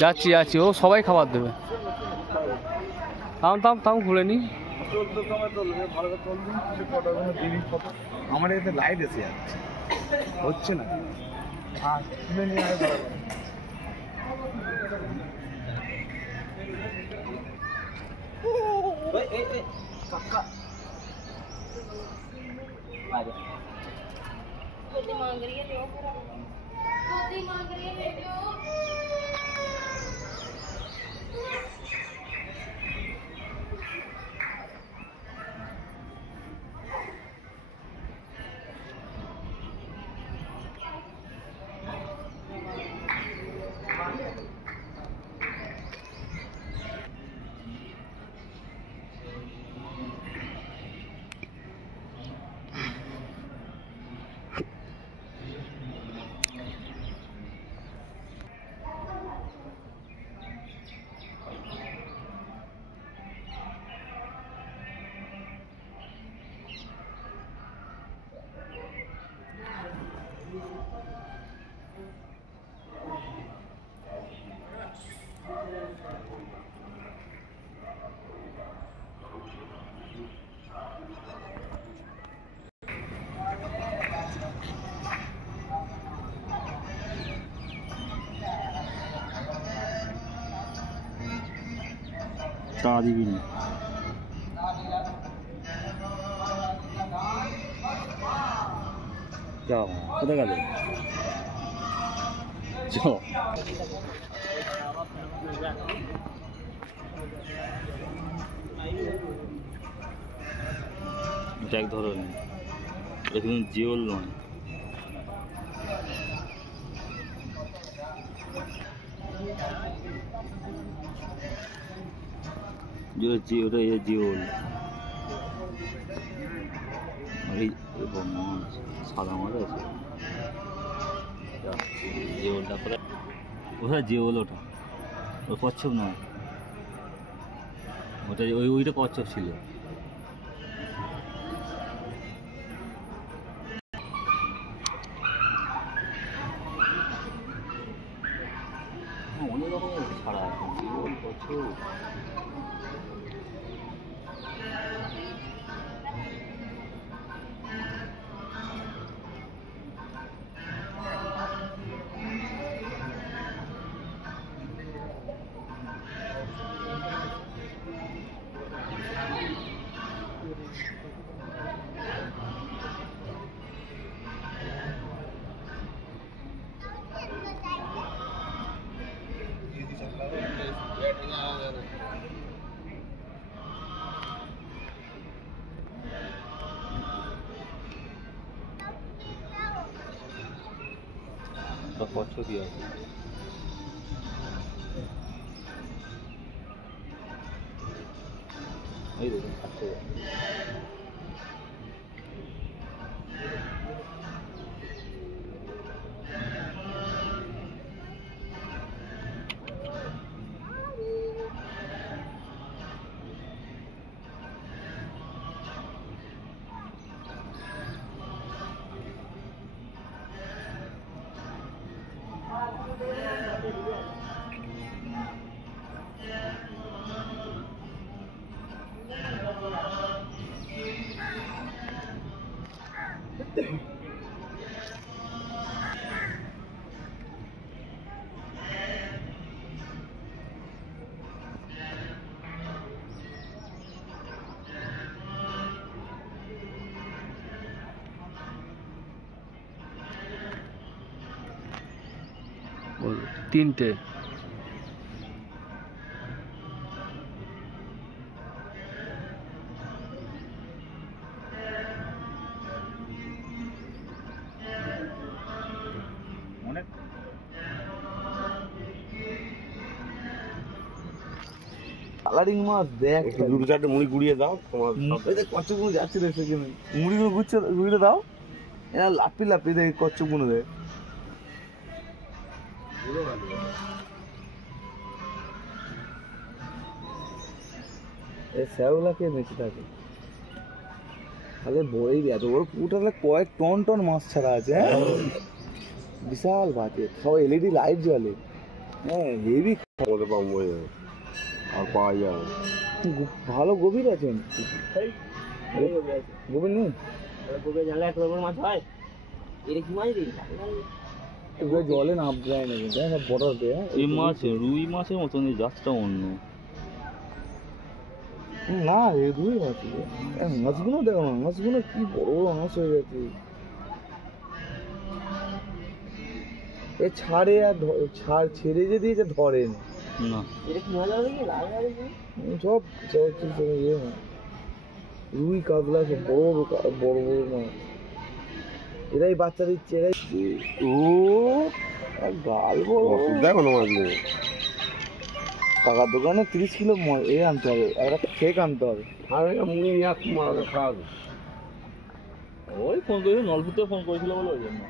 যাচ্ছি যাচ্ছি, ও সবাই খাবার দেবে। থাম থাম থাম, খুলে নি। আমার এতে লাইট এসে যাচ্ছে, হচ্ছে না। मांग रही है, ले लो। তা দিবি না। যাও, কোথায় গেলে? যাও। এটা এক ধরনের, এখানে জিওল নয়। ওটা জিওল, সাদা মাছ আছে জিওলটা করে। ওটা জিওল, ওটা কচ্ছপ নয়, ওটা ওইটা কচ্ছপ ছিল। অনেক রকমের ছাড়া আছে, জিওল, কচ্ছপ। কচ্ছপই আছে। এই দেখুন খাচ্ছে। তিনটে। কালারিং মাছ দেখ, দুটো চারটে মুড়ি গুড়িয়ে দাও। তোমার কচ্ছপগুলো যাচ্ছে দেখ, সেখানে মুড়িগুলো গুড়িয়ে দাও। এরা লাপি লাপি দেখ, কচ্ছপগুলো দেখ। শ্যাওলা কে বেঁচে থাকে তাহলে বড়ই এত বড় পুকুরটা, কয়েক টন টন মাছ ছাড়া আছে। বিশাল বাজে, সব এলইডি লাইট জ্বলে। হ্যাঁ হেভি। আমাদের পাম্প হয়ে যাবে আর পাওয়া যাবে। ভালো গভীর আছে, গভীর নেই। মাছ হয় এটা কি মাছ রে? এগুলো জলে নাম যায় না কিন্তু, সব বড় দেয়। এই মাছ রুই মাছের মতন, এই জাতটা অন্য। না রে রুই মাছ, মাছগুলো দেখো না, মাছগুলো কি বড় বড় মাছ হয়ে গেছে। এ ছাড়ে আর ছেড়ে যে দিয়েছে ধরে না। না এটা কি মাছ হবে? সব সব ইয়ে মাছ, রুই কাতলা সব বড় বড় বড় মাছ। এরাই বাচ্চা দিচ্ছে, এরাই। ও গাল বড়। দেখো না মাছগুলো, টাকার দোকানে 30 কিলো এ আনতে হবে, একটা কেক আনতে হবে। আর একটা মুড়ি নিয়ে আসতে মারাবে খাওয়াবে। ওই ফোন করেছিল, নলপুতে ফোন করেছিল বলে ওই জন্য।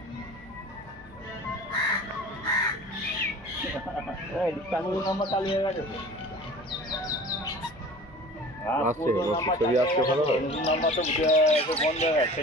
নাম্বার চালু হয়ে গেছে। আসছে, ছবি আসছে ভালো। নাম্বার তো বন্ধ হয়ে গেছে।